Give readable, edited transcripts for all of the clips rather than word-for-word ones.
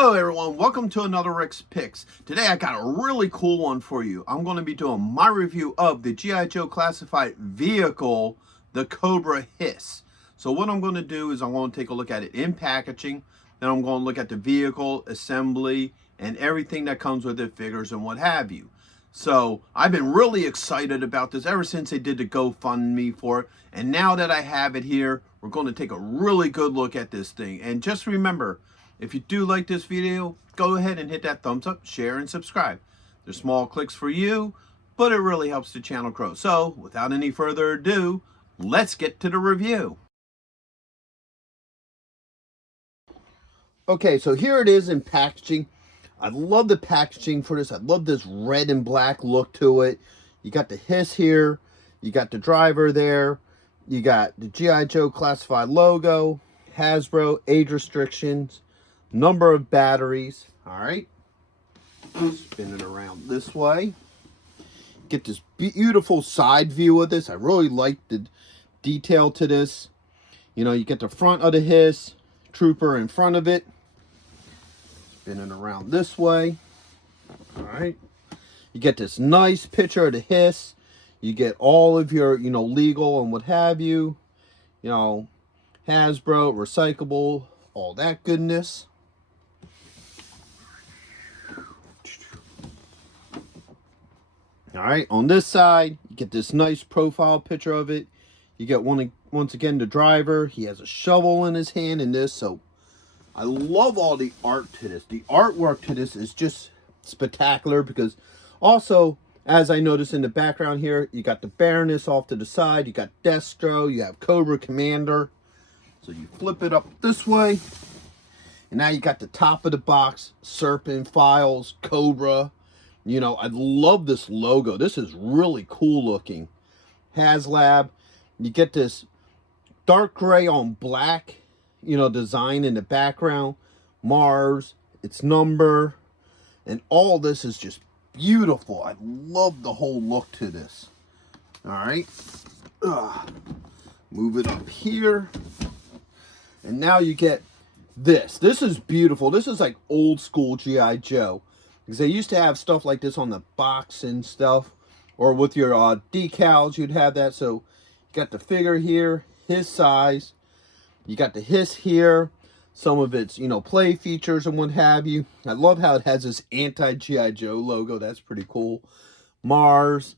Hello everyone, welcome to another Rick's Picks. Today I got a really cool one for you. I'm going to be doing my review of the G.I. Joe classified vehicle, the Cobra H.I.S.S. So what I'm going to do is I'm going to take a look at it in packaging, then I'm going to look at the vehicle, assembly, and everything that comes with it, figures and what have you. So I've been really excited about this ever since they did the GoFundMe for it, and now that I have it here, we're going to take a really good look at this thing. And just remember, if you do like this video, go ahead and hit that thumbs up, share, and subscribe. They're small clicks for you, but it really helps the channel grow. So, without any further ado, let's get to the review. Okay, so here it is in packaging. I love the packaging for this. I love this red and black look to it. You got the H.I.S.S. here. You got the driver there. You got the G.I. Joe classified logo, Hasbro, age restrictions, number of batteries. All right, spin it around this way. Get this beautiful side view of this. I really like the detail to this. You know, you get the front of the H.I.S.S. trooper in front of it. Spin it around this way. All right, you get this nice picture of the H.I.S.S. You get all of your, legal and what have you. Hasbro, recyclable, all that goodness. All right, on this side, you get this nice profile picture of it. You get once again the driver. He has a shovel in his hand in this, so I love all the art to this. The artwork to this is just spectacular because also, as I noticed in the background here, you got the Baroness off to the side. You got Destro. You have Cobra Commander. So you flip it up this way, and now you got the top of the box, Serpent, Files, Cobra. I love this logo. This is really cool looking. Haslab. You get this dark gray on black, design in the background. Mars, its number, and all this is just beautiful. I love the whole look to this. All right. Move it up here. And now you get this. This is beautiful. This is like old school G.I. Joe. Because they used to have stuff like this on the box and stuff. Or with your decals, you'd have that. So you got the figure here, his size. You got the H.I.S.S. here. Some of its, play features and what have you. I love how it has this anti-G.I. Joe logo. That's pretty cool. Mars.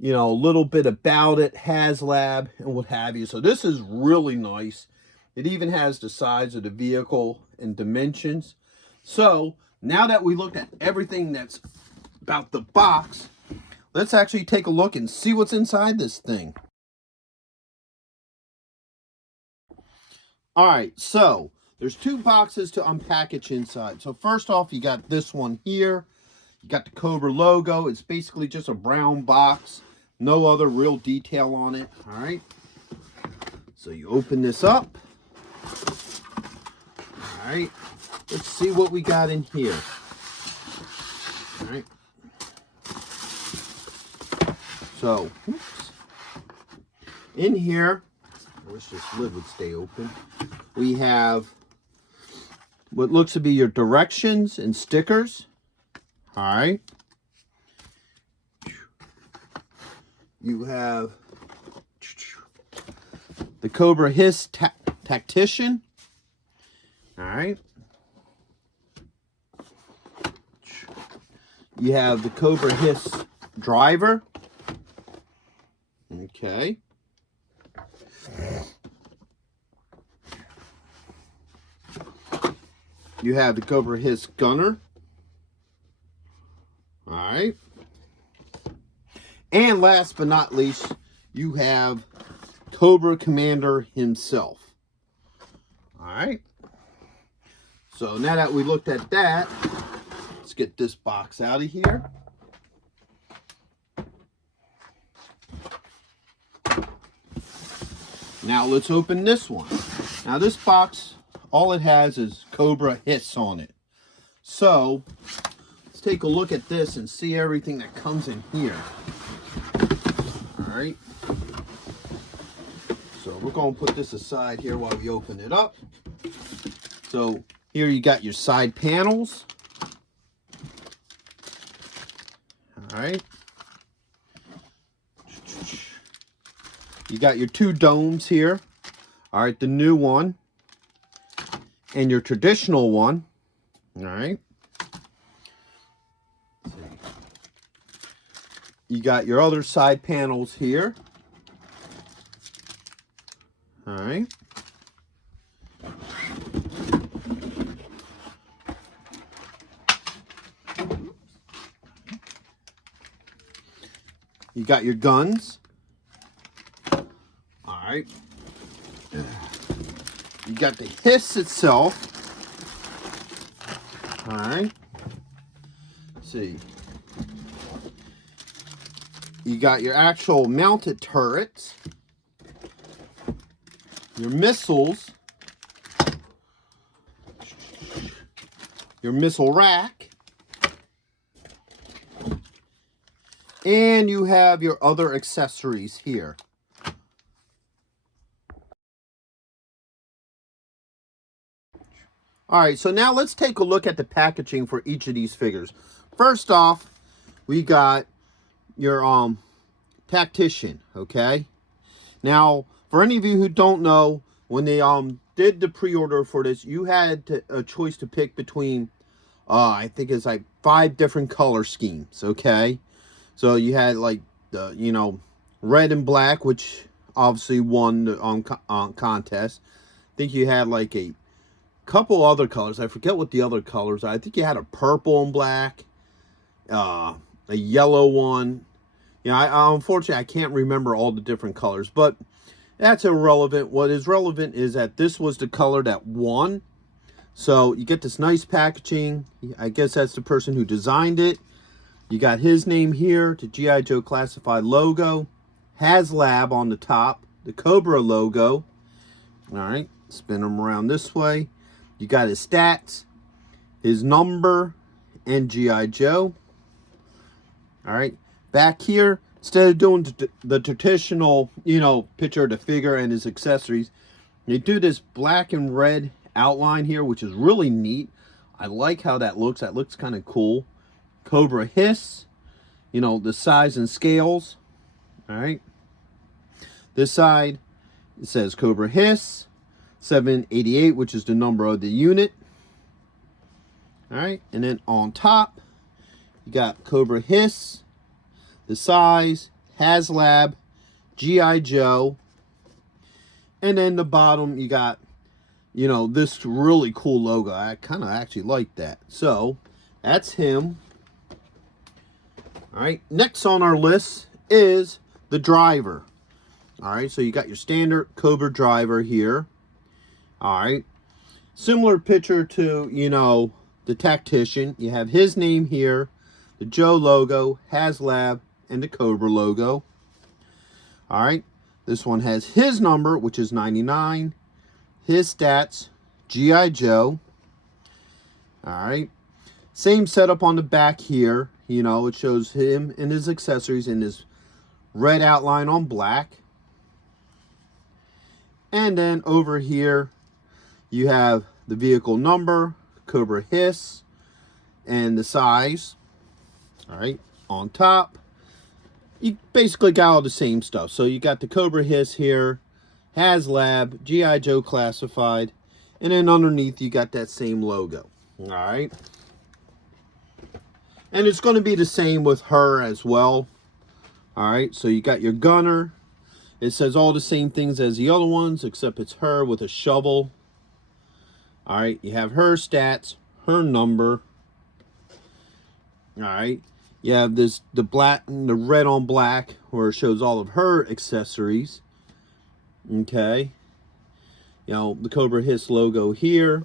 A little bit about it. Haslab and what have you. So this is really nice. It even has the size of the vehicle and dimensions. So now that we looked at everything that's about the box, let's actually take a look and see what's inside this thing. All right, so there's two boxes to unpackage inside. So first off, you got this one here. You got the Cobra logo. It's basically just a brown box. No other real detail on it. All right. So you open this up. All right. Let's see what we got in here. All right. So, in here, I wish this lid would stay open. We have what looks to be your directions and stickers. All right. You have the Cobra H.I.S.S. Tactician. All right. You have the Cobra H.I.S.S. driver. Okay. You have the Cobra H.I.S.S. gunner. All right. And last but not least, you have Cobra Commander himself. All right. So now that we looked at that, let's get this box out of here. Now let's open this one. Now this box, all it has is Cobra H.I.S.S. on it. So let's take a look at this and see everything that comes in here. All right. So we're going to put this aside here while we open it up. So Here you got your side panels. All right. You got your two domes here. All right, the new one and your traditional one. All right. You got your other side panels here. All right. You got your guns. All right. You got the H.I.S.S itself. All right. Let's see. You got your actual mounted turrets. Your missiles. Your missile rack. And you have your other accessories here. Alright, so now let's take a look at the packaging for each of these figures. First off, we got your tactician, okay? Now, for any of you who don't know, when they did the pre-order for this, you had a choice to pick between I think it's like 5 different color schemes, okay? So you had like the, red and black, which obviously won the contest. I think you had like a couple other colors. I forget what the other colors are. I think you had a purple and black, a yellow one. Unfortunately, I can't remember all the different colors, but that's irrelevant. What is relevant is that this was the color that won. So you get this nice packaging. I guess that's the person who designed it. You got his name here, the G.I. Joe classified logo, Haslab on the top, the Cobra logo. All right, spin them around this way. You got his stats, his number, and G.I. Joe. All right, back here, instead of doing the traditional, picture of the figure and his accessories, they do this black and red outline here, which is really neat. I like how that looks. That looks kind of cool. Cobra H.I.S.S, the size and scales. All right. This side, it says Cobra H.I.S.S 788, which is the number of the unit. All right. And then on top, you got Cobra H.I.S.S, the size, Haslab, G.I. Joe. And then the bottom, you got, this really cool logo. I kind of actually like that. So, that's him. All right, next on our list is the driver. All right, so you got your standard Cobra driver here. All right, similar picture to, the tactician. You have his name here, the Joe logo, Haslab, and the Cobra logo. All right, this one has his number, which is 99. His stats, G.I. Joe. All right, same setup on the back here. It shows him and his accessories in his red outline on black. And then over here, you have the vehicle number, Cobra H.I.S.S, and the size. All right, on top, you basically got all the same stuff. So you got the Cobra H.I.S.S here, Haslab, G.I. Joe classified, and then underneath you got that same logo. All right. And it's going to be the same with her as well. All right, so you got your gunner. It says all the same things as the other ones, except it's her with a shovel. All right, you have her stats, her number. All right, you have the red on black, where it shows all of her accessories. Okay, the Cobra H.I.S.S logo here.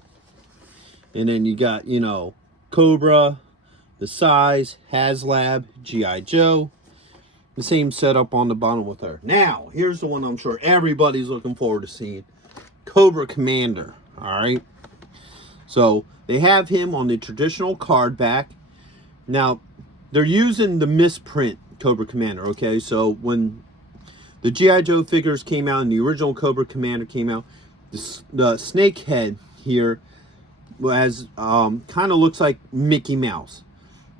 And then you got, Cobra, the size, Haslab, G.I. Joe. The same setup on the bottom with her. Now, here's the one I'm sure everybody's looking forward to seeing. Cobra Commander. Alright. So, they have him on the traditional card back. Now, they're using the misprint Cobra Commander. Okay, so when the G.I. Joe figures came out and the original Cobra Commander came out, the snake head here has kind of looks like Mickey Mouse.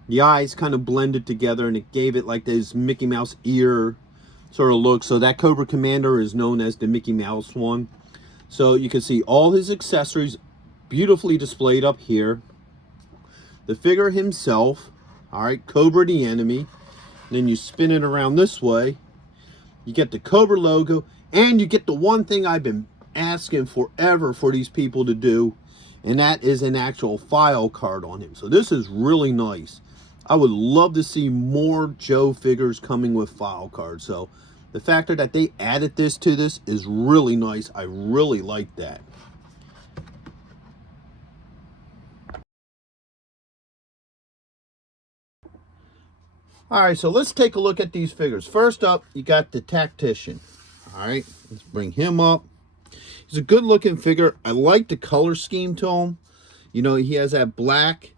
The eyes kind of blended together, and it gave it like this Mickey Mouse ear sort of look. So that Cobra Commander is known as the Mickey Mouse one. So you can see all his accessories beautifully displayed up here. The figure himself, all right, Cobra the enemy. And then you spin it around this way. You get the Cobra logo, and you get the one thing I've been asking forever for these people to do, and that is an actual file card on him. So this is really nice. I would love to see more Joe figures coming with file cards. So the factor that they added this to this is really nice. I really like that. All right, so let's take a look at these figures. First up, you got the Tactician. All right, let's bring him up. He's a good looking figure. I like the color scheme to him. You know, he has that black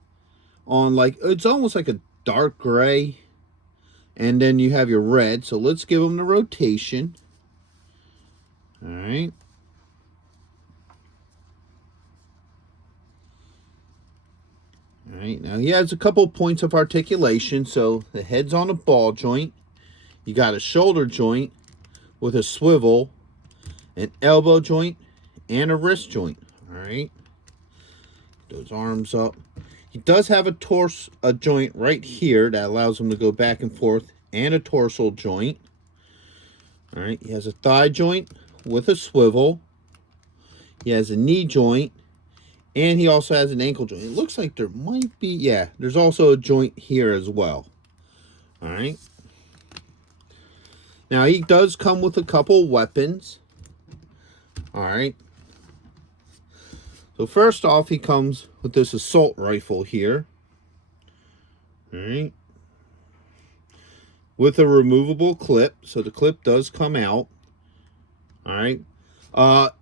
on, like, it's almost like a dark gray. And then you have your red. So let's give him the rotation. All right. All right. Now he has a couple points of articulation. So the head's on a ball joint. You got a shoulder joint with a swivel, an elbow joint, and a wrist joint. All right. Those arms up. He does have a joint right here that allows him to go back and forth, and a torso joint. All right, he has a thigh joint with a swivel. He has a knee joint, and he also has an ankle joint. It looks like there might be, yeah, there's also a joint here as well. All right. Now, he does come with a couple weapons. All right. So first off, he comes with this assault rifle here. All right. With a removable clip. So the clip does come out. All right.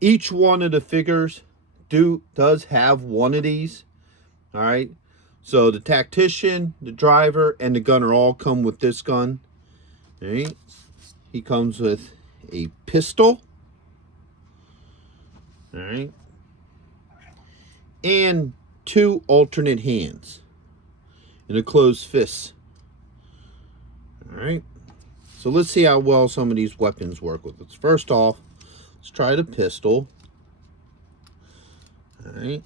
Each one of the figures does have one of these. All right. So the Tactician, the driver, and the gunner all come with this gun. All right. He comes with a pistol. All right. And two alternate hands and a closed fist. All right. So let's see how well some of these weapons work with us. First off, let's try the pistol. All right.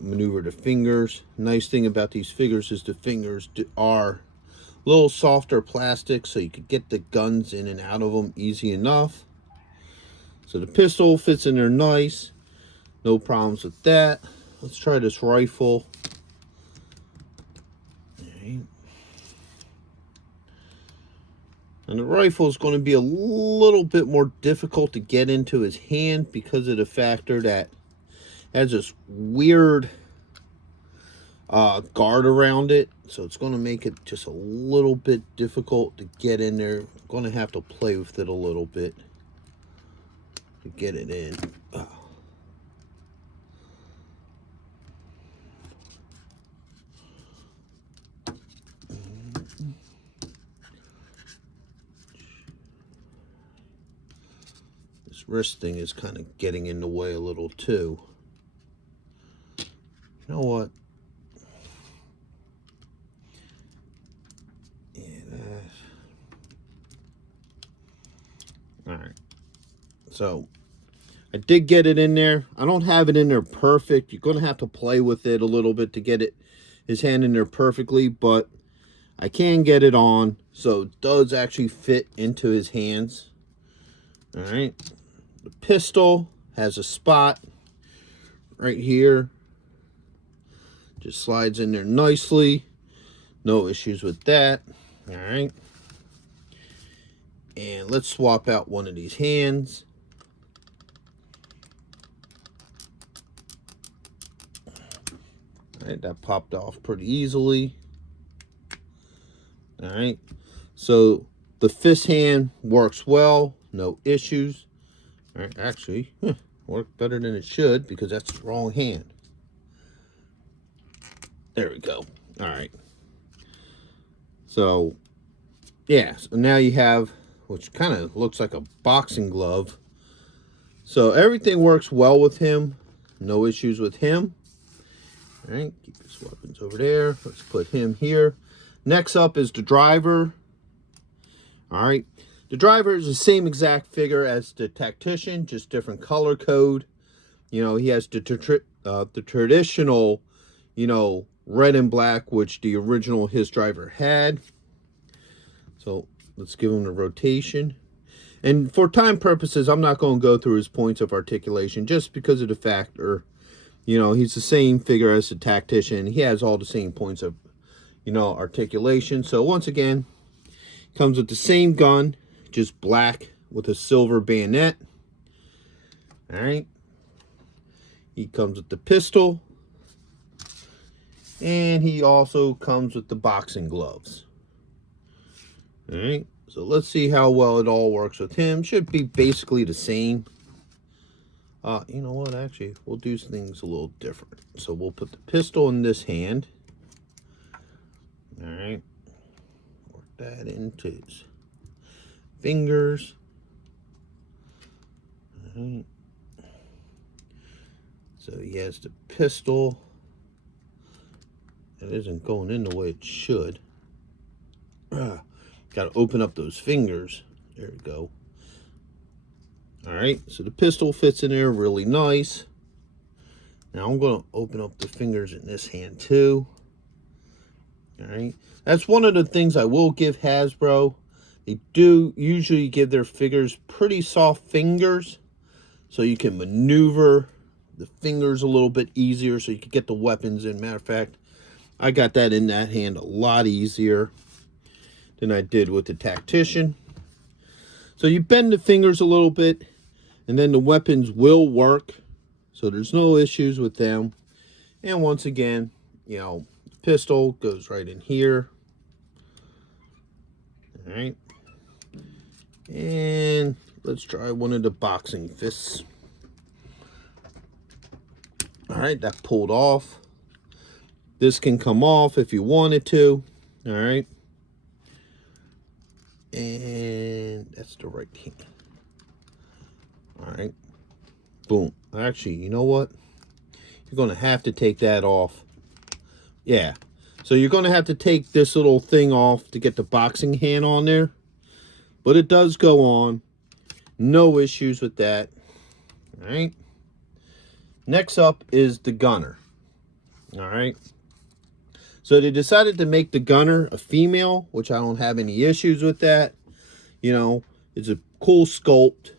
Maneuver the fingers. Nice thing about these figures is the fingers are a little softer plastic, so you could get the guns in and out of them easy enough. So the pistol fits in there nice. No problems with that. Let's try this rifle. Okay. And the rifle is going to be a little bit more difficult to get into his hand because of the factor that it has this weird guard around it. So it's going to make it just a little bit difficult to get in there. I'm going to have to play with it a little bit to get it in. This wrist thing is kind of getting in the way a little too. You know what? All right. So I did get it in there. I don't have it in there perfect. You're going to have to play with it a little bit to get his hand in there perfectly, but I can get it on, so it does actually fit into his hands. All right. The pistol has a spot right here. Just slides in there nicely. No issues with that. All right. And let's swap out one of these hands. All right, that popped off pretty easily. All right. So the fist hand works well. No issues. All right, actually, worked better than it should because that's the wrong hand. There we go. All right. So, yeah. So now you have, which kind of looks like a boxing glove. So everything works well with him. No issues with him. All right, keep his weapons over there. Let's put him here. Next up is the driver. All right, the driver is the same exact figure as the tactician, just different color code. You know, he has the traditional, you know, red and black, which the original H.I.S.S driver had. So let's give him the rotation. And for time purposes, I'm not going to go through his points of articulation just because of the factor, you know, he's the same figure as the tactician. He has all the same points of, you know, articulation. So once again, comes with the same gun, just black with a silver bayonet. All right. He comes with the pistol. And he also comes with the boxing gloves. All right. So let's see how well it all works with him. Should be basically the same. You know what? Actually, we'll do things a little different. So we'll put the pistol in this hand. All right. Work that into his fingers. All right. So he has the pistol. It isn't going in the way it should. Got to open up those fingers. There we go. All right, so the pistol fits in there really nice. Now I'm going to open up the fingers in this hand too. All right, that's one of the things I will give Hasbro. They do usually give their figures pretty soft fingers, so you can maneuver the fingers a little bit easier, so you can get the weapons in. Matter of fact, I got that in that hand a lot easier than I did with the tactician. So you bend the fingers a little bit, and then the weapons will work. So there's no issues with them. And once again, you know, the pistol goes right in here. All right. And let's try one of the boxing fists. All right, that pulled off. This can come off if you wanted to. All right. And that's the right hand. All right. Boom. Actually, you know what? You're going to have to take that off. Yeah. So you're going to have to take this little thing off to get the boxing hand on there. But it does go on. No issues with that. All right. Next up is the gunner. All right. So they decided to make the gunner a female, which I don't have any issues with that. You know, it's a cool sculpt.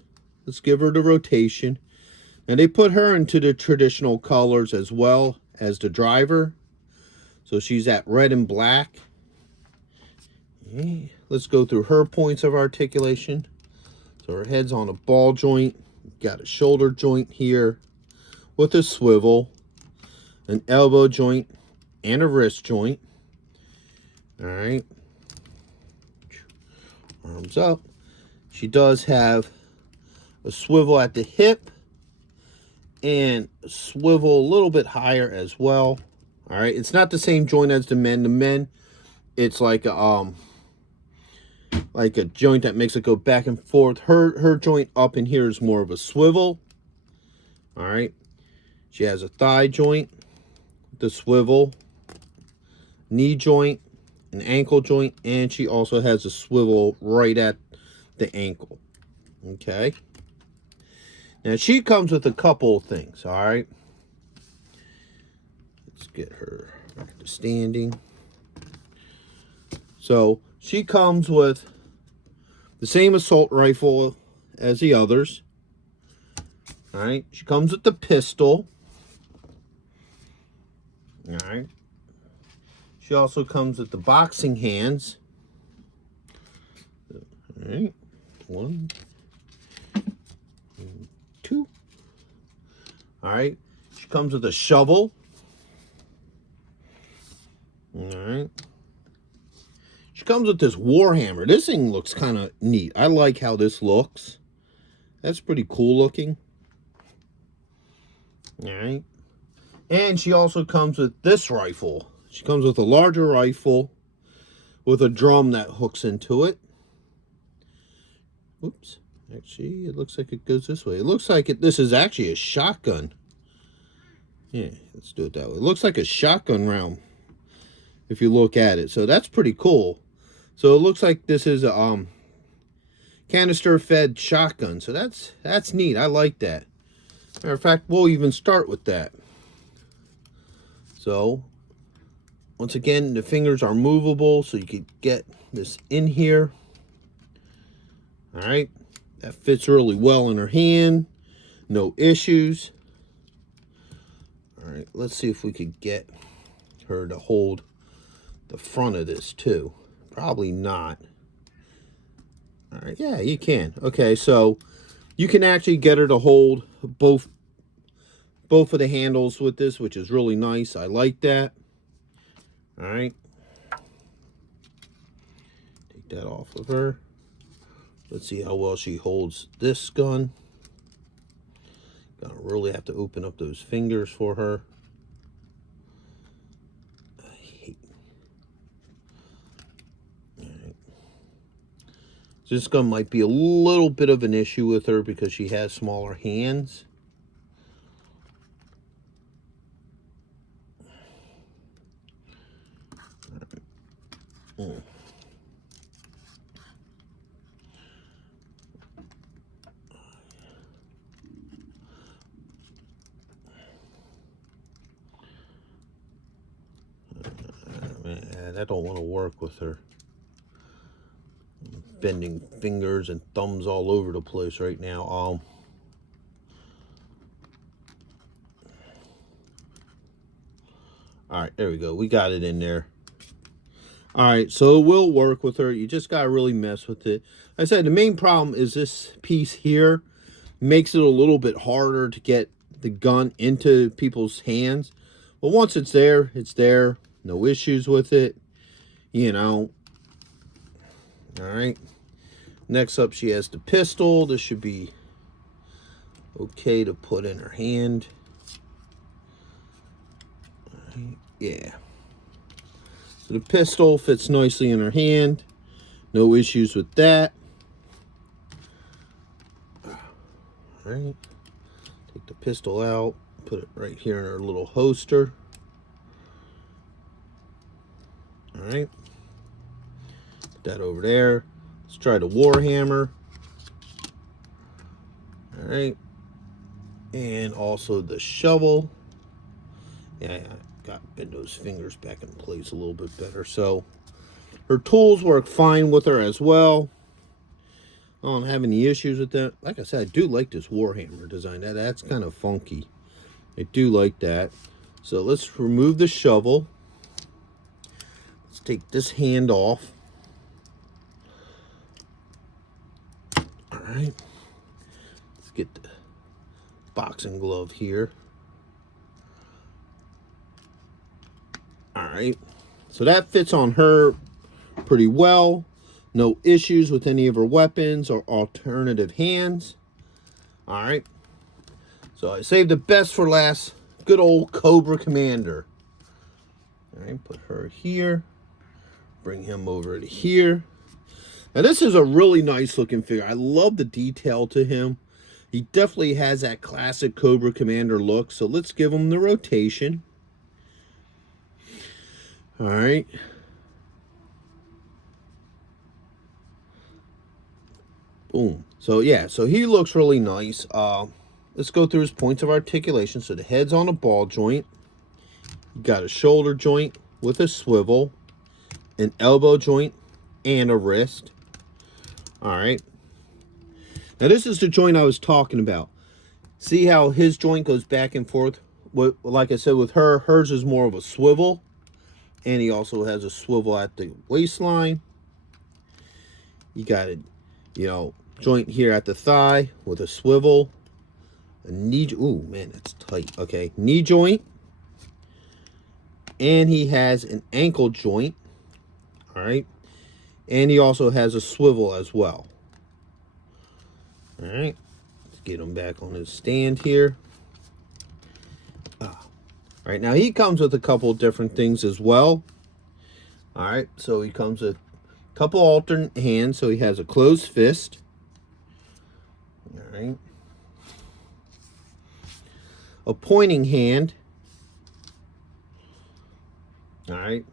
Let's give her the rotation. And they put her into the traditional colors as well as the driver. So she's at red and black. Okay. Let's go through her points of articulation. So her head's on a ball joint. Got a shoulder joint here with a swivel, an elbow joint, and a wrist joint. All right. Arms up. She does have a swivel at the hip and a swivel a little bit higher as well. All right. It's not the same joint as the men. The men, it's like a joint that makes it go back and forth. Her joint up in here is more of a swivel. All right. She has a thigh joint, the swivel, knee joint, an ankle joint, and she also has a swivel right at the ankle. Okay. Now she comes with a couple of things, all right? Let's get her back to standing. So she comes with the same assault rifle as the others. All right. She comes with the pistol. All right. She also comes with the boxing hands. All right. 1, 2. All right. She comes with a shovel. All right. She comes with this warhammer. This thing looks kind of neat. I like how this looks. That's pretty cool looking. All right. And she also comes with this rifle. She comes with a larger rifle with a drum that hooks into it. Oops. Actually, it looks like it goes this way. It looks like this is actually a shotgun. Yeah, let's do it that way. It looks like a shotgun round if you look at it. So that's pretty cool. So it looks like this is a canister fed shotgun. So that's neat. I like that. Matter of fact, we'll even start with that. So once again, the fingers are movable, so you could get this in here. All right, that fits really well in her hand. No issues. All right, let's see if we could get her to hold the front of this too. Probably not. All right, yeah, you can. Okay, so you can actually get her to hold both of the handles with this, which is really nice. I like that. All right, take that off of her. Let's see how well she holds this gun. Gonna really have to open up those fingers for her. This gun might be a little bit of an issue with her because she has smaller hands. Mm. Man, I don't want to work with her. Bending fingers and thumbs all over the place right now. All right, there we go. We got it in there. All right, so it will work with her. You just gotta really mess with it. Like I said, the main problem is this piece here makes it a little bit harder to get the gun into people's hands. But once it's there, it's there. No issues with it, you know. All right. Next up, she has the pistol. This should be okay to put in her hand. Right. Yeah. So the pistol fits nicely in her hand. No issues with that. All right. Take the pistol out. Put it right here in her little holster. All right. Put that over there. Let's try the Warhammer. All right. And also the shovel. Yeah, I got to bend those fingers back in place a little bit better. So her tools work fine with her as well. I don't have any issues with that. Like I said, I do like this Warhammer design. That's kind of funky. I do like that. So let's remove the shovel. Let's take this hand off. All right. Let's get the boxing glove here. All right. So that fits on her pretty well. No issues with any of her weapons or alternative hands. All right. So I saved the best for last. Good old Cobra Commander. All right, put her here. Bring him over to here. Now this is a really nice looking figure. I love the detail to him. He definitely has that classic Cobra Commander look. So let's give him the rotation. All right. Boom. So yeah, so he looks really nice. Let's go through his points of articulation. So the head's on a ball joint. You got a shoulder joint with a swivel, an elbow joint, and a wrist. All right. Now this is the joint I was talking about. See how his joint goes back and forth? Like I said, with her, hers is more of a swivel. And he also has a swivel at the waistline. You got it, joint here at the thigh with a swivel. A knee, ooh, man, that's tight. Okay, knee joint. And he has an ankle joint. All right. And he also has a swivel as well. All right. Let's get him back on his stand here. All right, now he comes with a couple of different things as well. All right, so he comes with a couple alternate hands. So he has a closed fist. All right. A pointing hand. All right.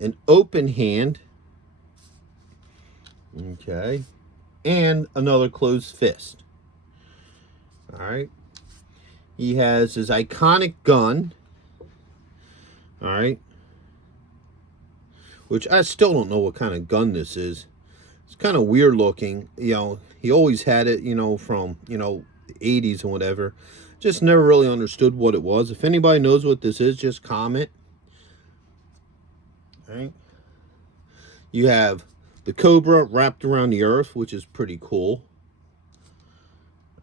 An open hand. Okay. And another closed fist. All right. He has his iconic gun. All right. Which I still don't know what kind of gun this is. It's kind of weird looking. You know, he always had it, you know, from, you know, the 80s and whatever. Just never really understood what it was. If anybody knows what this is, just comment. All right. You have the Cobra wrapped around the earth, which is pretty cool.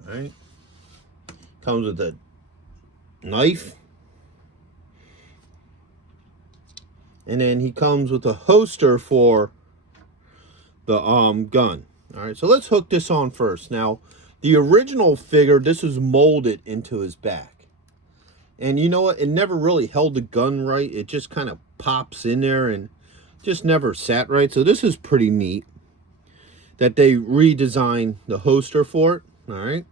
All right. Comes with a knife. And then he comes with a holster for the gun. All right, so let's hook this on first. Now, the original figure, this was molded into his back. And you know what? It never really held the gun right. It just kind of pops in there and just never sat right. So this is pretty neat that they redesigned the holster for it. All right.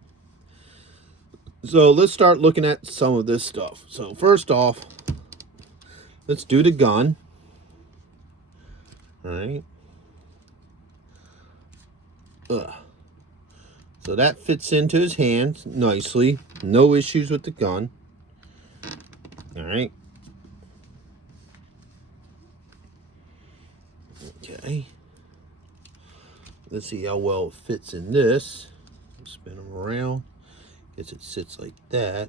So let's start looking at some of this stuff. So first off, let's do the gun. All right. So that fits into his hand nicely. No issues with the gun. All right. Okay. Let's see how well it fits in this. Spin him around. Guess it sits like that.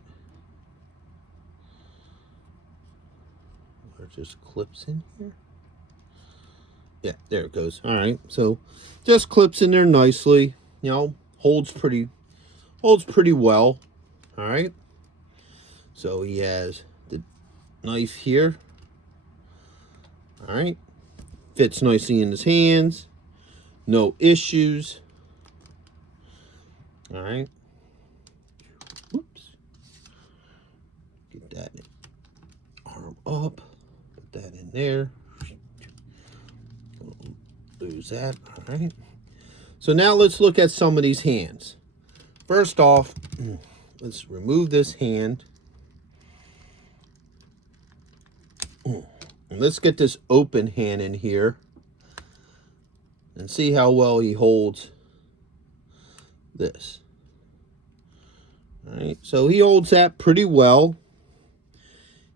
Or it just clips in here. Yeah, there it goes. All right. So just clips in there nicely. You know, holds pretty well. All right. So he has the knife here. All right. Fits nicely in his hands. No issues. All right. Whoops. Get that arm up. Put that in there. Lose that. All right. So now let's look at some of these hands. First off, let's remove this hand. And let's get this open hand in here and see how well he holds this. All right, so he holds that pretty well.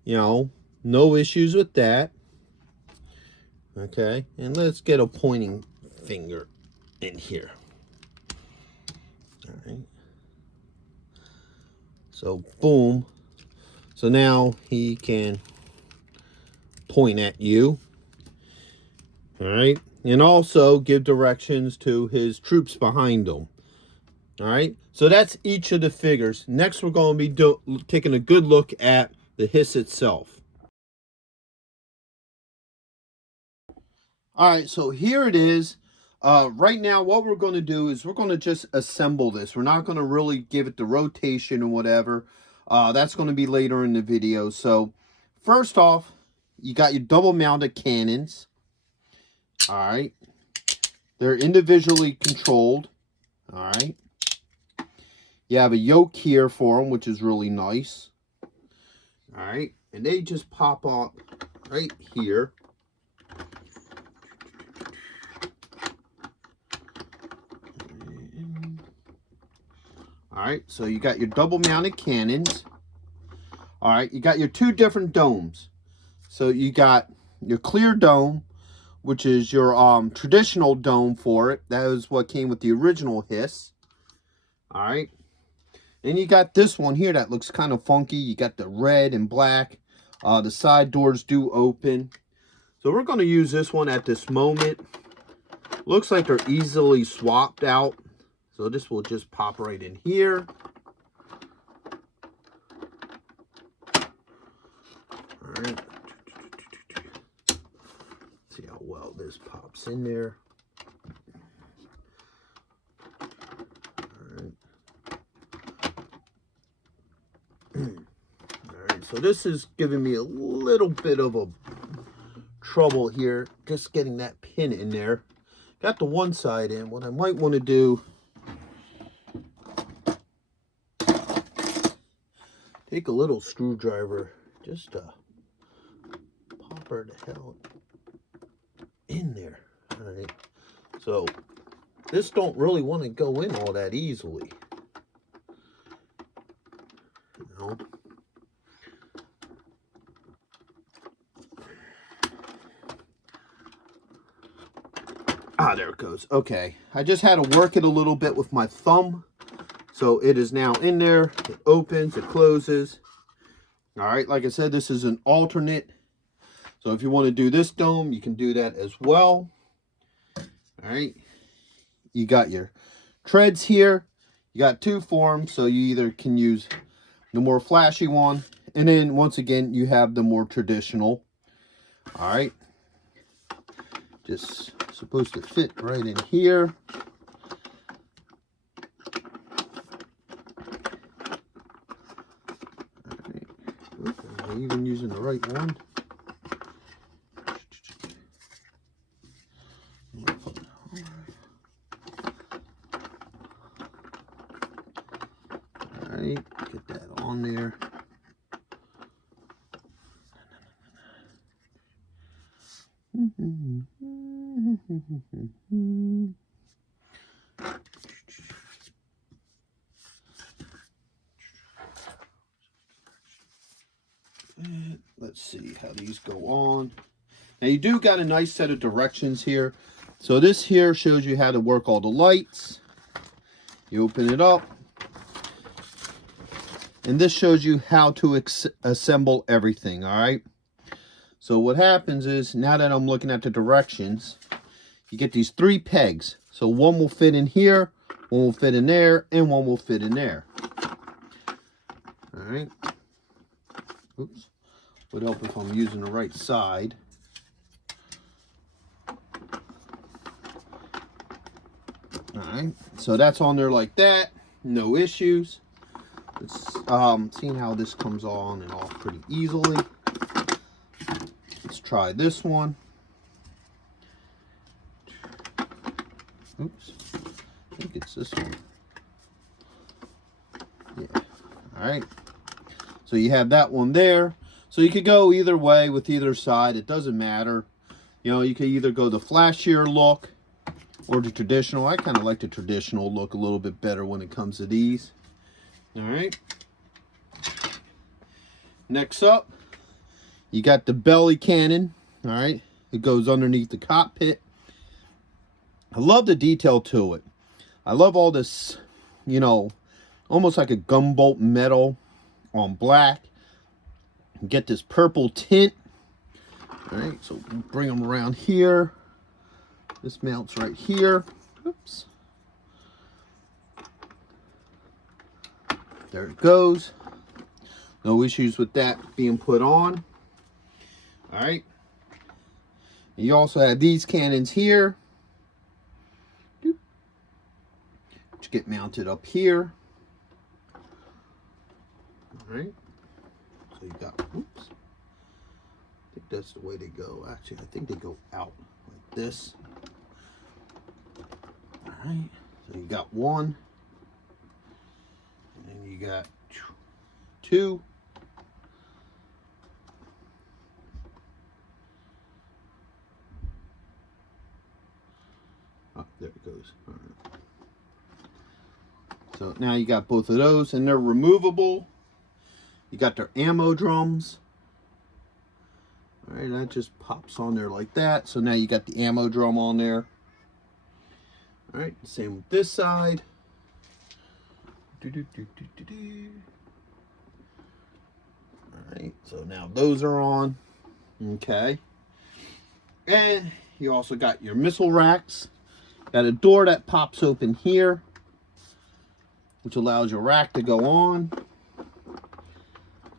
You know, no issues with that. Okay, and let's get a pointing finger in here. All right. So, boom. So now he can point at you. All right. And also give directions to his troops behind him. All right. So that's each of the figures. Next, we're going to be taking a good look at the H.I.S.S itself. All right. So here it is. Right now, what we're going to do is we're going to just assemble this. We're not going to really give it the rotation or whatever. That's going to be later in the video. So first off, you got your double mounted cannons. All right. They're individually controlled. All right. You have a yoke here for them, which is really nice. All right. And they just pop up right here. All right. So you got your double mounted cannons. All right. You got your two different domes. So you got your clear dome, which is your traditional dome for it. That is what came with the original H.I.S.S. All right. And you got this one here that looks kind of funky. You got the red and black. The side doors do open. So we're going to use this one at this moment. Looks like they're easily swapped out. So this will just pop right in here. All right. See how well this pops in there. So this is giving me a little bit of a trouble here, just getting that pin in there. Got the one side in. What I might want to do take a little screwdriver, just pop her the hell in there. All right. So this don't really want to go in all that easily. You know? Ah, there it goes. Okay. I just had to work it a little bit with my thumb. So it is now in there. It opens, it closes. All right. Like I said, this is an alternate. So if you want to do this dome, you can do that as well. All right. You got your treads here. You got two forms. So you either can use the more flashy one. And then once again, you have the more traditional. All right. Just supposed to fit right in here. All right. Oops, am I even using the right one? All right, get that on there. Let's see how these go on. Now you do got a nice set of directions here. So this here shows you how to work all the lights. You open it up. And this shows you how to assemble everything, all right? So what happens is, now that I'm looking at the directions, you get these 3 pegs. So one will fit in here, one will fit in there, and one will fit in there. All right. Oops. Would help if I'm using the right side. All right. So that's on there like that. No issues. It's seeing how this comes on and off pretty easily. Let's try this one. Oops. I think it's this one. Yeah. All right. So you have that one there. So you could go either way with either side. It doesn't matter. You know, you could either go the flashier look or the traditional. I kind of like the traditional look a little bit better when it comes to these. All right. Next up, you got the belly cannon. All right. It goes underneath the cockpit. I love the detail to it. I love all this, you know, almost like a gumbolt metal on black. Get this purple tint. All right, so bring them around here. This mounts right here. Oops. There it goes. No issues with that being put on. All right. You also have these cannons here, which get mounted up here. All right. So you got, oops. I think that's the way they go. Actually, I think they go out like this. All right. So you got one. And then you got 2. Oh, there it goes. All right. So now you got both of those, and they're removable. You got their ammo drums. All right, that just pops on there like that. So now you got the ammo drum on there. All right, same with this side. All right, so now those are on. Okay. And you also got your missile racks. Got a door that pops open here, which allows your rack to go on.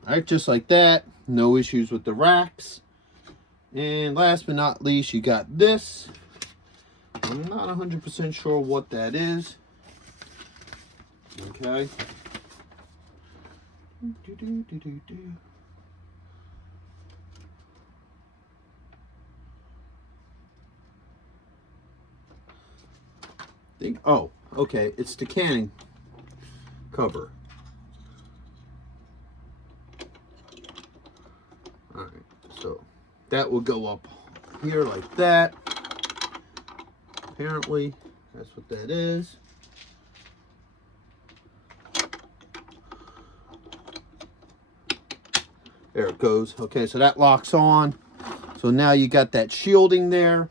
All right, just like that. No issues with the racks. And last but not least, you got this. I'm not 100% sure what that is. Okay. Oh, okay. It's the cannon cover. So that will go up here like that. Apparently, that's what that is. There it goes. Okay, so that locks on. So now you got that shielding there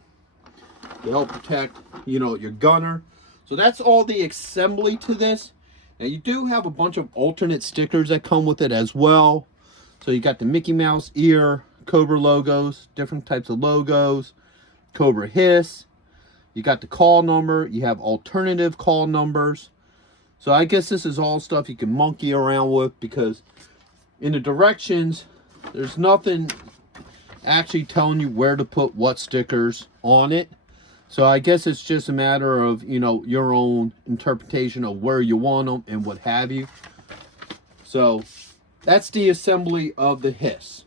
to help protect, you know, your gunner. So that's all the assembly to this. Now you do have a bunch of alternate stickers that come with it as well. So you got the Mickey Mouse ear, Cobra logos, different types of logos, Cobra H.I.S.S. You got the call number. You have alternative call numbers. So I guess this is all stuff you can monkey around with, because in the directions, there's nothing actually telling you where to put what stickers on it. So I guess it's just a matter of, you know, your own interpretation of where you want them and what have you. So that's the assembly of the H.I.S.S.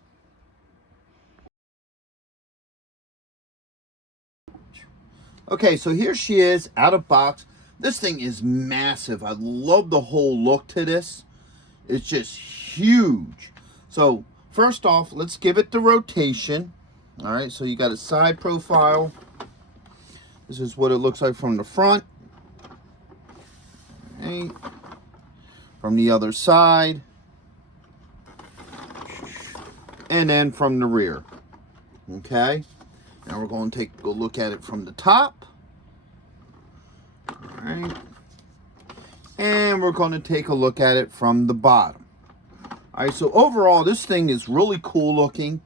Okay, so here she is out of box. This thing is massive. I love the whole look to this. It's just huge. So first off, let's give it the rotation. All right, so you got a side profile. This is what it looks like from the front. Okay. From the other side. And then from the rear. Okay. Now we're going to take a look at it from the top. All right. And we're going to take a look at it from the bottom. All right, so overall, this thing is really cool looking.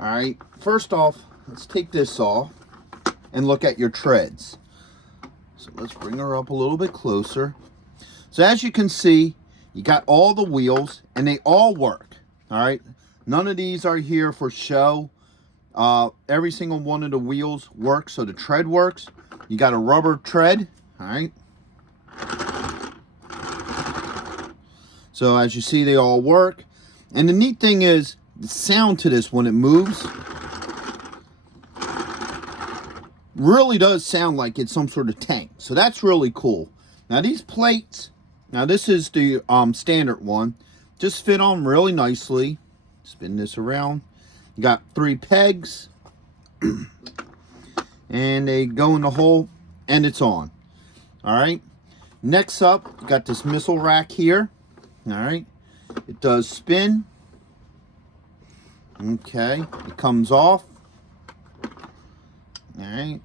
All right, first off, let's take this off and look at your treads. So let's bring her up a little bit closer. So as you can see, you got all the wheels and they all work. All right, none of these are here for show. Every single one of the wheels works, so the tread works. You got a rubber tread, all right. So as you see, they all work. And the neat thing is, the sound to this when it moves really does sound like it's some sort of tank. So that's really cool. Now these plates, now this is the standard one, just fit on really nicely. Spin this around. You got 3 pegs. And they go in the hole and it's on. Alright. Next up, you got this missile rack here. Alright. It does spin. Okay. It comes off. Alright.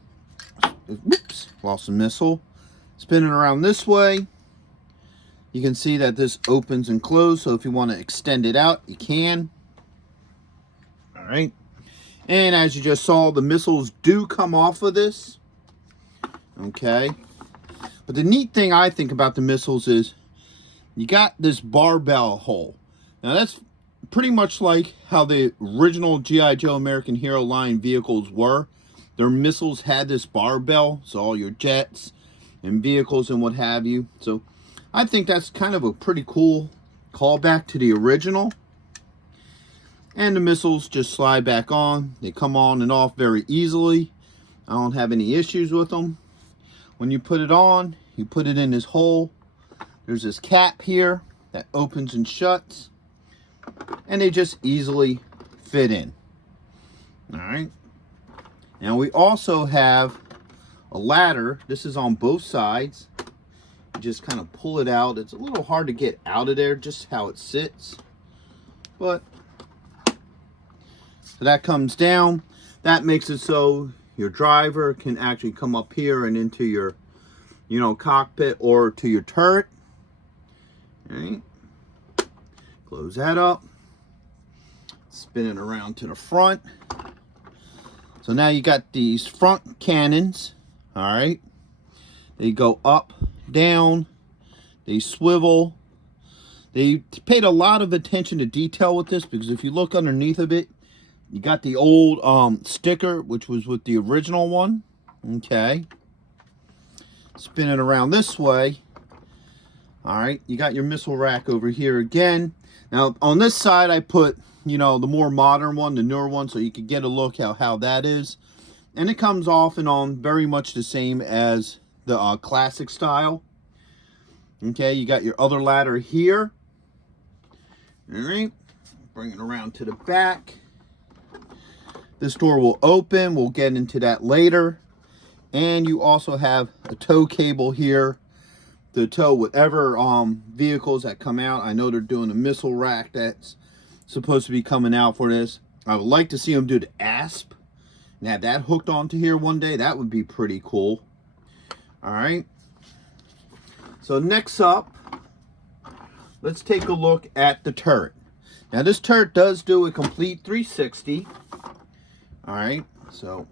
Whoops. Lost a missile. Spinning around this way. You can see that this opens and closes. So if you want to extend it out, you can. Alright. And as you just saw, the missiles do come off of this. Okay. But the neat thing I think about the missiles is you got this barbell hole. Now that's pretty much like how the original G.I.Joe American Hero line vehicles were. Their missiles had this barbell, so all your jets and vehicles and what have you. So I think that's kind of a pretty cool callback to the original. And the missiles just slide back on. They come on and off very easily. I don't have any issues with them. When you put it on, you put it in this hole. There's this cap here that opens and shuts. And they just easily fit in. Alright. Now we also have a ladder. This is on both sides. You just kind of pull it out. It's a little hard to get out of there, just how it sits. But so that comes down. That makes it so your driver can actually come up here and into your, you know, cockpit or to your turret. All right. Close that up. Spin it around to the front. So now you got these front cannons. All right. They go up, down. They swivel. They paid a lot of attention to detail with this, because if you look underneath of it, you got the old sticker, which was with the original one. Okay. Spin it around this way. All right. You got your missile rack over here again. Now, on this side, I put, you know, the more modern one, the newer one, so you can get a look at how that is. And it comes off and on very much the same as the classic style. Okay. You got your other ladder here. All right. Bring it around to the back. This door will open. We'll get into that later. And you also have a tow cable here to tow whatever vehicles that come out. I know they're doing a missile rack that's supposed to be coming out for this. I would like to see them do the ASP and have that hooked onto here one day. That would be pretty cool. All right. So next up, let's take a look at the turret. Now this turret does do a complete 360. All right. So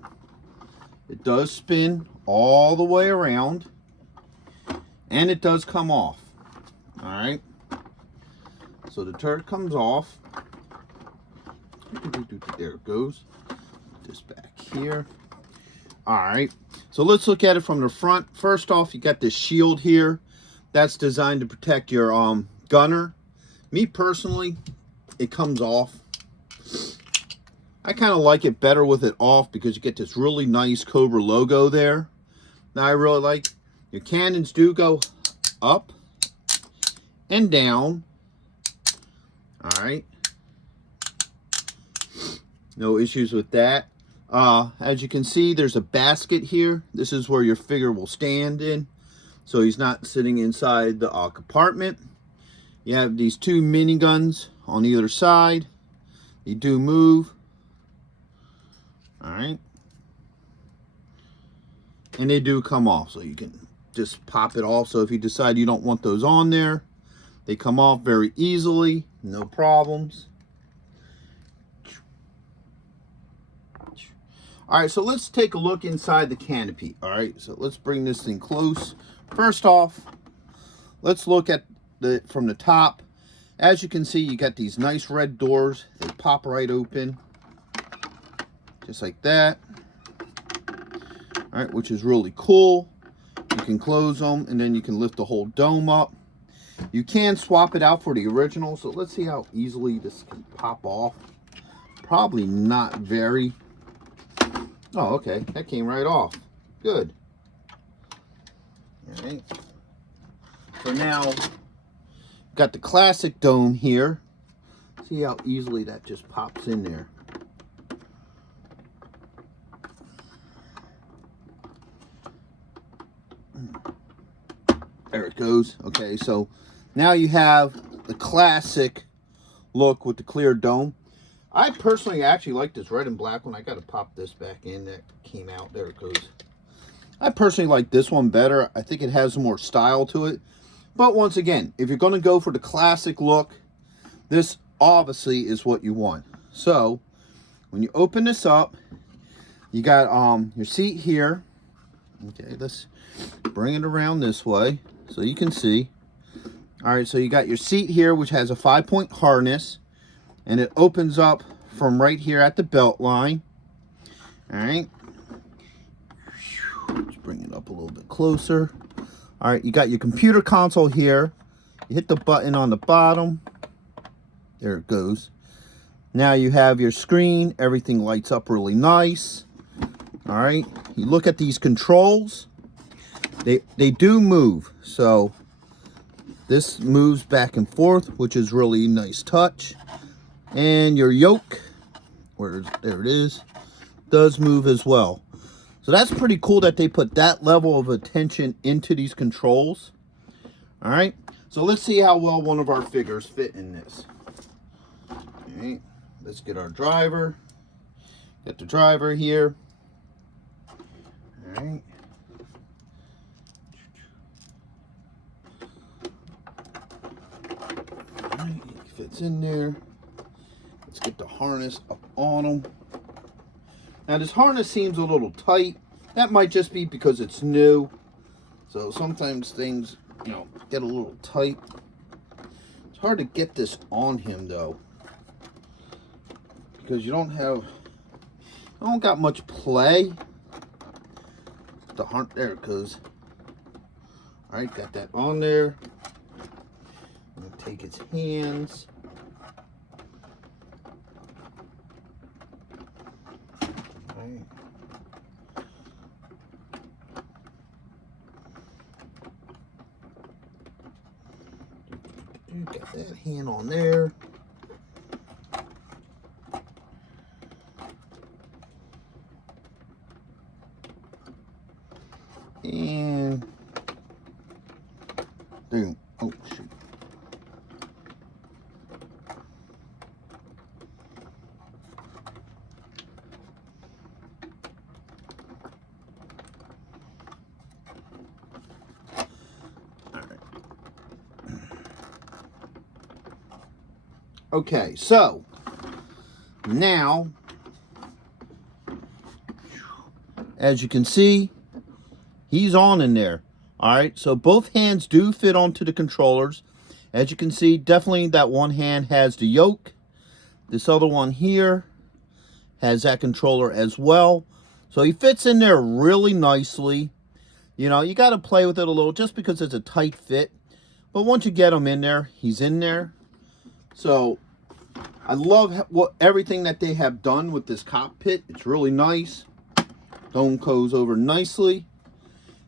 it does spin all the way around. And it does come off. All right. So the turret comes off. There it goes. Put this back here. All right. So let's look at it from the front. First off, you got this shield here. That's designed to protect your gunner. Me personally, it comes off. I kind of like it better with it off because you get this really nice Cobra logo there. Now I really like. Your cannons do go up and down. All right. No issues with that. As you can see, there's a basket here. This is where your figure will stand in. So he's not sitting inside the compartment. You have these two miniguns on either side. They do move. All right. And they do come off, so you can just pop it off. So if you decide you don't want those on there, they come off very easily, no problems. All right, so let's take a look inside the canopy. All right, so let's bring this thing close. First off, let's look at from the top. As you can see, you got these nice red doors. They pop right open, just like that. All right, which is really cool. You can close them, and then you can lift the whole dome up. You can swap it out for the original, so let's see how easily this can pop off. Probably not very. Oh, okay, that came right off. Good. All right. So now, got the classic dome here. See how easily that just pops in there. There it goes. Okay, so now you have the classic look with the clear dome. I personally actually like this red and black one. I got to pop this back in. That came out. There it goes. I personally like this one better. I think it has more style to it. But once again, if you're going to go for the classic look, this obviously is what you want. So when you open this up, you got your seat here. Okay, let's bring it around this way so you can see. All right, so you got your seat here, which has a 5-point harness, and it opens up from right here at the belt line. All right. Let's bring it up a little bit closer. All right, you got your computer console here. You hit the button on the bottom. There it goes. Now you have your screen. Everything lights up really nice. All right. You look at these controls. They do move. So this moves back and forth, which is really nice touch. And your yoke, there it is, does move as well. So that's pretty cool that they put that level of attention into these controls. All right, so let's see how well one of our figures fit in this. All right, let's get our driver. Get the driver here. All right. All right, he fits in there. Let's get the harness up on him. Now this harness seems a little tight. That might just be because it's new. So sometimes things, get a little tight. It's hard to get this on him though, because I don't got much play. There it goes. All right, got that on there. I'm gonna take its hands. Right. Got that hand on there. And boom. Oh, shoot. Okay, so now, as you can see, he's on in there. All right, so both hands do fit onto the controllers. As you can see, definitely that one hand has the yoke. This other one here has that controller as well. So he fits in there really nicely. You know, you got to play with it a little just because it's a tight fit. But once you get him in there, he's in there. So I love everything that they have done with this cockpit. It's really nice. Dome goes over nicely.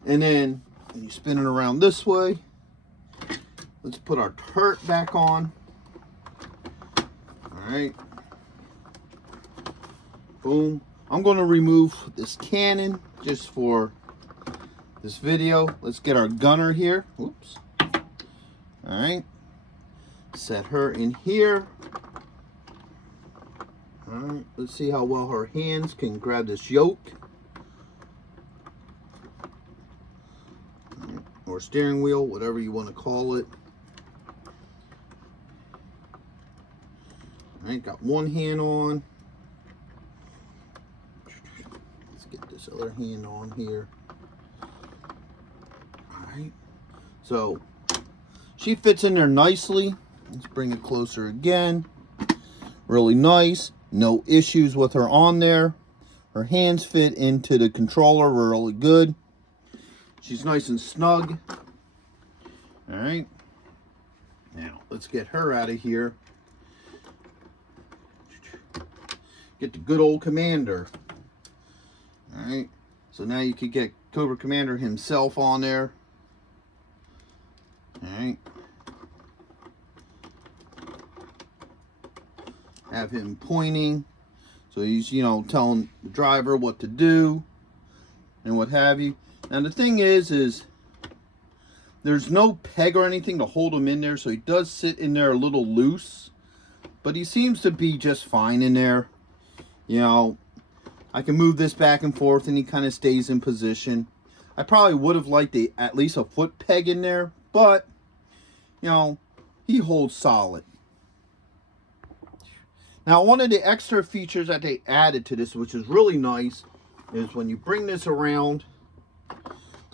And then when you spin it around this way, let's put our turret back on. All right. Boom. I'm going to remove this cannon just for this video. Let's get our gunner here. Whoops. All right. Set her in here. All right. Let's see how well her hands can grab this yoke. Or steering wheel, whatever you want to call it. All right. Got one hand on. Let's get this other hand on here. Alright, so she fits in there nicely. Let's bring it closer again. Really nice. No issues with her on there. Her hands fit into the controller really good. She's nice and snug. Alright, now let's get her out of here. Get the good old commander. Alright, so now you could get Cobra Commander himself on there. Alright. Have him pointing. So he's, you know, telling the driver what to do and what have you. Now the thing is there's no peg or anything to hold him in there, so he does sit in there a little loose. But he seems to be just fine in there. You know, I can move this back and forth and he kind of stays in position. I probably would have liked at least a foot peg in there, but, you know, he holds solid. Now, one of the extra features that they added to this, which is really nice, is when you bring this around,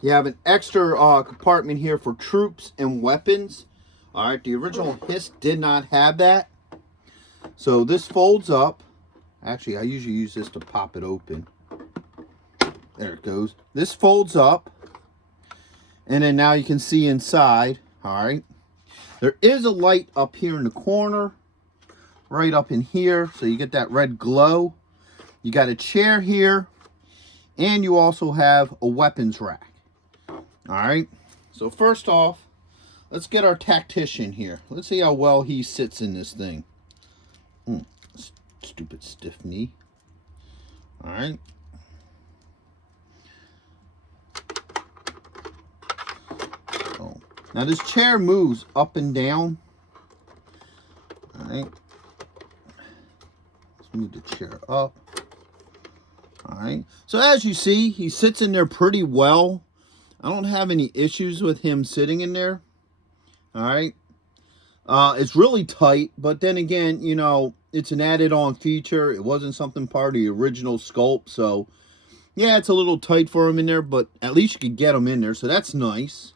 you have an extra compartment here for troops and weapons. All right, the original H.I.S.S did not have that. So this folds up. Actually, I usually use this to pop it open. There it goes. This folds up. And then now you can see inside. All right. There is a light up here in the corner. Right up in here. So you get that red glow. You got a chair here. And you also have a weapons rack. All right. So first off, let's get our tactician here. Let's see how well he sits in this thing. Stupid stiff knee. All right. Oh. Now this chair moves up and down. All right. Let's move the chair up. All right. So as you see, he sits in there pretty well. I don't have any issues with him sitting in there. All right. It's really tight, but then again, you know, it's an added on feature. It wasn't something part of the original sculpt, so yeah, it's a little tight for him in there, but at least you could get him in there, so that's nice.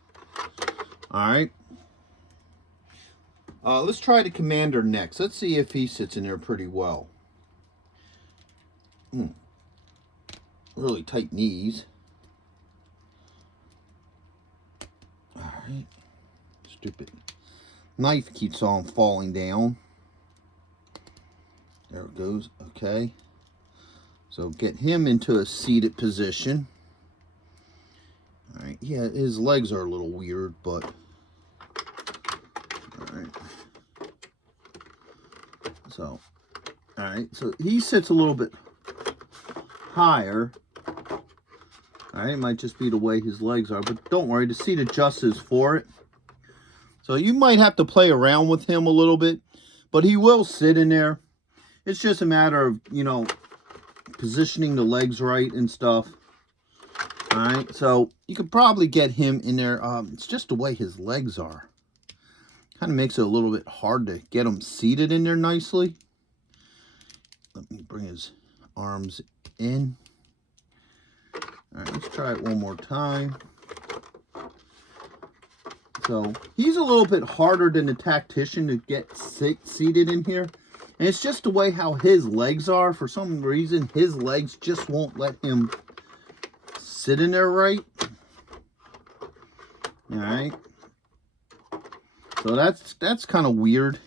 All right. Let's try the commander next. Let's see if he sits in there pretty well. Really tight knees. All right. Stupid knife keeps on falling down. There it goes. Okay. So get him into a seated position. All right. Yeah, his legs are a little weird, but all right. So, all right. So he sits a little bit higher. All right, it might just be the way his legs are, but don't worry, the seat adjusts for it. So you might have to play around with him a little bit, but he will sit in there. It's just a matter of, you know, positioning the legs right and stuff. All right, so you could probably get him in there. It's just the way his legs are. Kind of makes it a little bit hard to get him seated in there nicely. Let me bring his arms in. All right, let's try it one more time. So he's a little bit harder than the tactician to get seated in here. And it's just the way how his legs are. For some reason, his legs just won't let him sit in there right. All right. So that's kind of weird.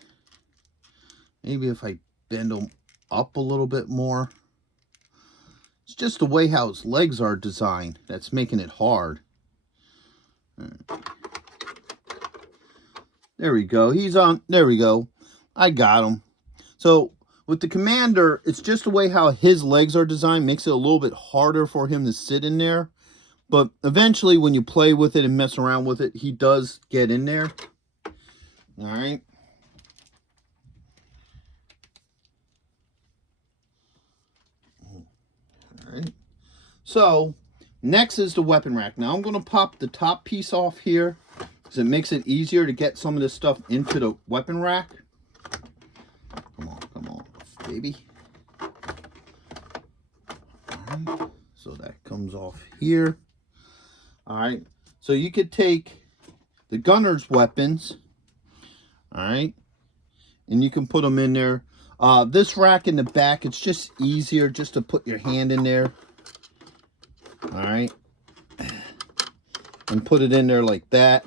Maybe if I bend him up a little bit more. It's just the way how his legs are designed that's making it hard. Right. There we go. He's on. There we go. I got him. So with the Commander, it's just the way how his legs are designed makes it a little bit harder for him to sit in there. But eventually when you play with it and mess around with it, he does get in there. All right. All right. So next is the weapon rack. Now I'm going to pop the top piece off here because it makes it easier to get some of this stuff into the weapon rack. Come on, baby. All right. So that comes off here. All right. So you could take the gunner's weapons. All right. And you can put them in there. This rack in the back, it's just easier just to put your hand in there. All right. And put it in there like that.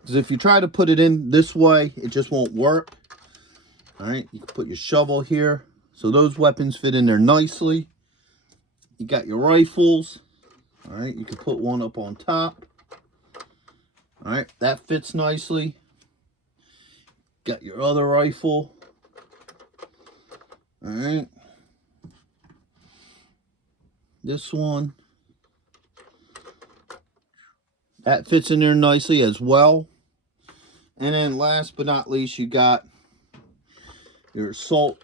Because if you try to put it in this way, it just won't work. All right. You can put your shovel here. So those weapons fit in there nicely. You got your rifles. All right. You can put one up on top. All right. That fits nicely. Got your other rifle. All right. This one. That fits in there nicely as well. And then last but not least, you got your assault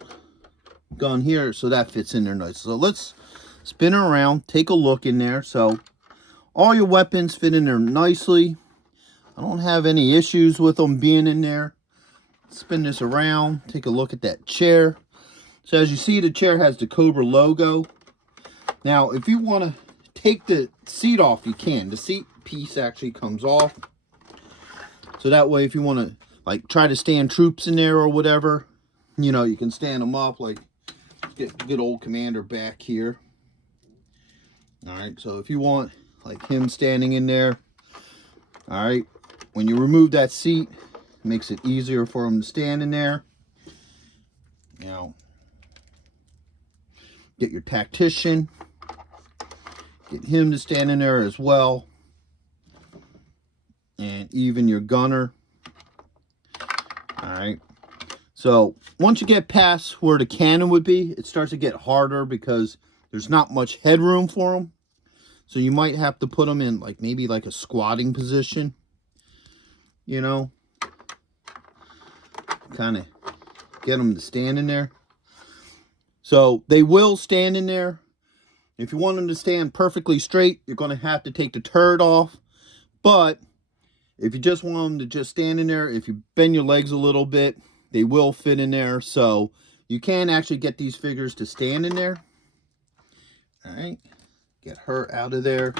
gun here. So that fits in there nicely. So let's spin her around. Take a look in there. So all your weapons fit in there nicely. I don't have any issues with them being in there. Spin this around. Take a look at that chair. So as you see, the chair has the Cobra logo. Now, if you want to take the seat off, you can. The seat piece actually comes off. So that way, if you want to, like, try to stand troops in there or whatever, you know, you can stand them up, like, get good old Commander back here. All right, so if you want, like, him standing in there, all right, when you remove that seat, it makes it easier for him to stand in there. Now, get your tactician. Get him to stand in there as well. And even your gunner. Alright. So, once you get past where the cannon would be, it starts to get harder because there's not much headroom for them. So, you might have to put them in, like, maybe like a squatting position. You know. Kind of get them to stand in there. So, they will stand in there. If you want them to stand perfectly straight, you're going to have to take the turret off. But if you just want them to just stand in there, if you bend your legs a little bit, they will fit in there. So you can actually get these figures to stand in there. All right. Get her out of there.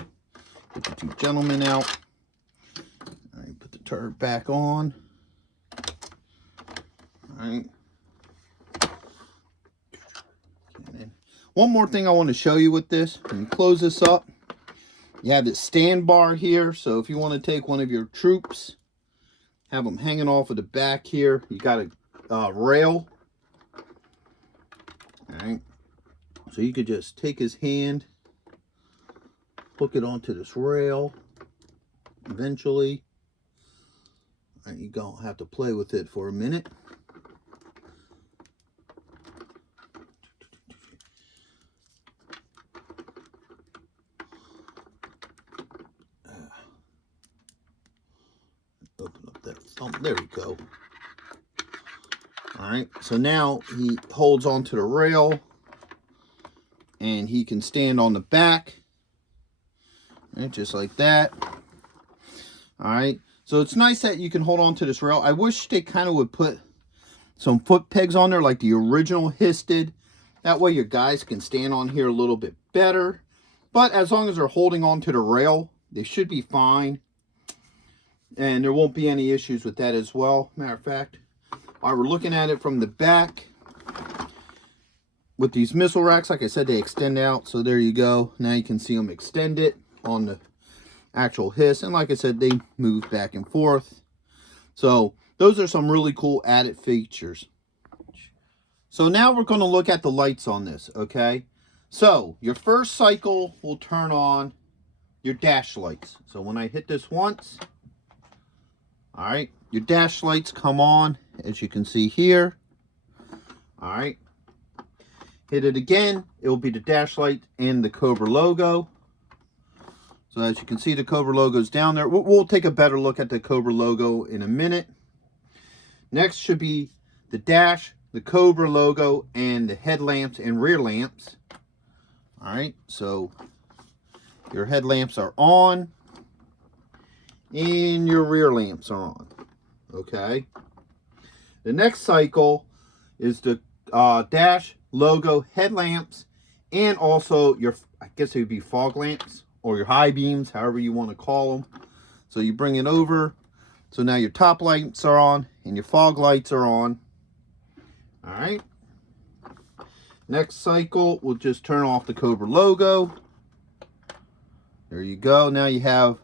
Get the two gentlemen out. All right. Put the turret back on. All right. One more thing I want to show you with this. When you close this up, you have this stand bar here. So if you want to take one of your troops, have them hanging off of the back here, you got a rail. All right. So you could just take his hand, hook it onto this rail eventually. And you're going to have to play with it for a minute. open up that thumb. There we go. All right, so now he holds onto the rail and he can stand on the back, right, just like that. All right, so it's nice that you can hold on to this rail. I wish they kind of would put some foot pegs on there like the original H.I.S.S did. That way your guys can stand on here a little bit better. But as long as they're holding on to the rail, they should be fine. And there won't be any issues with that as well. Matter of fact, while we're looking at it from the back, with these missile racks, like I said, they extend out. So there you go. Now you can see them extended on the actual H.I.S.S. And like I said, they move back and forth. So those are some really cool added features. So now we're going to look at the lights on this, okay? So your first cycle will turn on your dash lights. So when I hit this once, all right, your dash lights come on, as you can see here. All right. Hit it again, it will be the dash light and the Cobra logo. So as you can see, the Cobra logo is down there. We'll take a better look at the Cobra logo in a minute. Next should be the dash, the Cobra logo, and the headlamps and rear lamps. All right, so your headlamps are on and your rear lamps are on. Okay. The next cycle is the dash, logo, headlamps, and also your, I guess it would be fog lamps or your high beams, however you want to call them. So you bring it over. So now your top lights are on and your fog lights are on. All right. Next cycle, we'll just turn off the Cobra logo. There you go. Now you have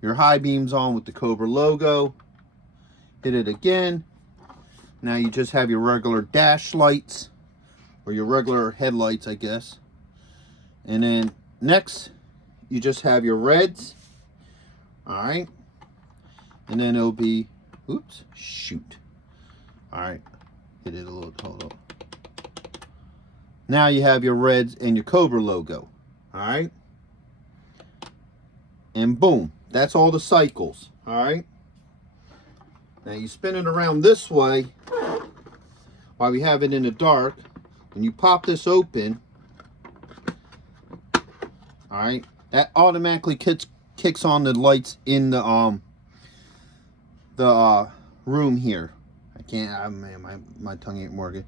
your high beams on with the Cobra logo. Hit it again. Now you just have your regular dash lights, or your regular headlights, I guess. And then next, you just have your reds. All right. And then it'll be, oops, shoot. All right. Hit it a little, hold up. Now you have your reds and your Cobra logo. All right. And boom, that's all the cycles. All right. Now you spin it around this way while we have it in the dark. When you pop this open, all right, that automatically kicks on the lights in the room here. I can't, man, my tongue ain't working.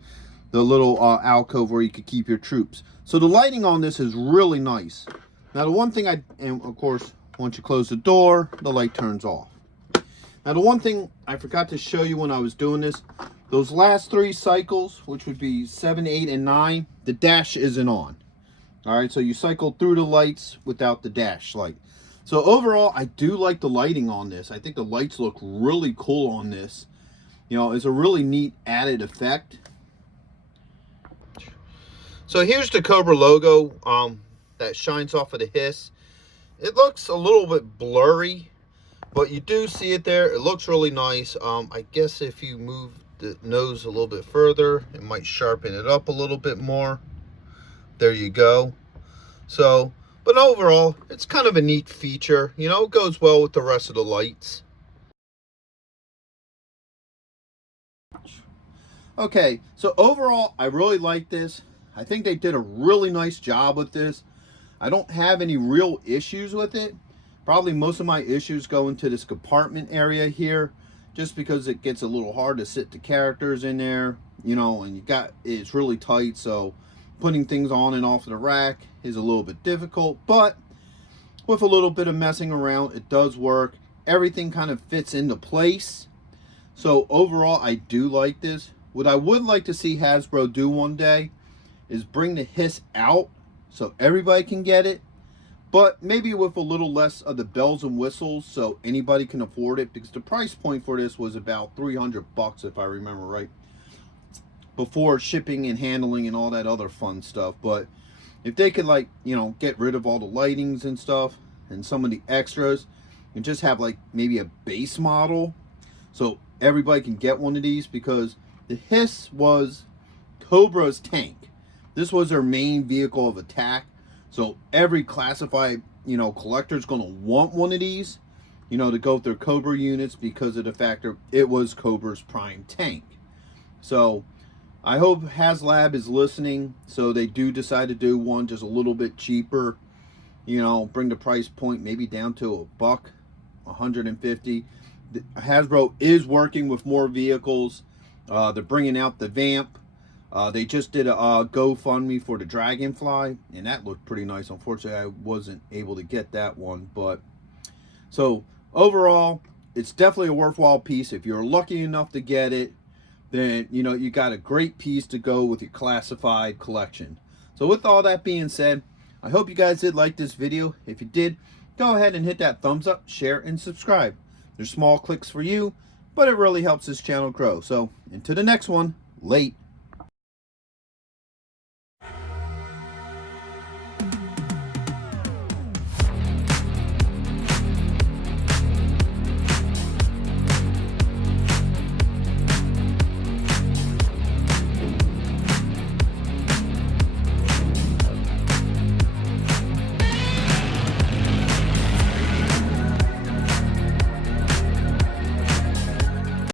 The little alcove where you could keep your troops. So the lighting on this is really nice. Now the one thing and of course, once you close the door, the light turns off. Now the one thing I forgot to show you when I was doing this, those last 3 cycles, which would be 7, 8, and 9, the dash isn't on. All right, so you cycle through the lights without the dash light. So overall, I do like the lighting on this. I think the lights look really cool on this. You know, it's a really neat added effect. So here's the Cobra logo that shines off of the H.I.S.S. It looks a little bit blurry, but you do see it there. It looks really nice. I guess if you move the nose a little bit further, it might sharpen it up a little bit more. There you go. So, but overall, it's kind of a neat feature. You know, it goes well with the rest of the lights. Okay, so overall, I really like this. I think they did a really nice job with this. I don't have any real issues with it. Probably most of my issues go into this compartment area here, just because it gets a little hard to sit the characters in there, you know, and it's really tight, so putting things on and off the rack is a little bit difficult, but with a little bit of messing around, it does work. Everything kind of fits into place. So overall, I do like this. What I would like to see Hasbro do one day is bring the H.I.S.S out so everybody can get it, but maybe with a little less of the bells and whistles so anybody can afford it, because the price point for this was about $300 if I remember right, before shipping and handling and all that other fun stuff. But if they could, like, you know, get rid of all the lightings and stuff and some of the extras and just have like maybe a base model so everybody can get one of these, because the H.I.S.S was Cobra's tank. This was their main vehicle of attack. So every classified, you know, collector is going to want one of these. you know, to go with their Cobra units because of the fact that it was Cobra's prime tank. So I hope Haslab is listening, so they do decide to do one just a little bit cheaper. You know, bring the price point maybe down to $100, $150. Hasbro is working with more vehicles. They're bringing out the Vamp. They just did a GoFundMe for the Dragonfly, and that looked pretty nice. Unfortunately, I wasn't able to get that one, but so overall, it's definitely a worthwhile piece. If you're lucky enough to get it, then you know you got a great piece to go with your classified collection. So with all that being said, I hope you guys did like this video. If you did, go ahead and hit that thumbs up, share, and subscribe. They're small clicks for you, but it really helps this channel grow. So until the next one, late.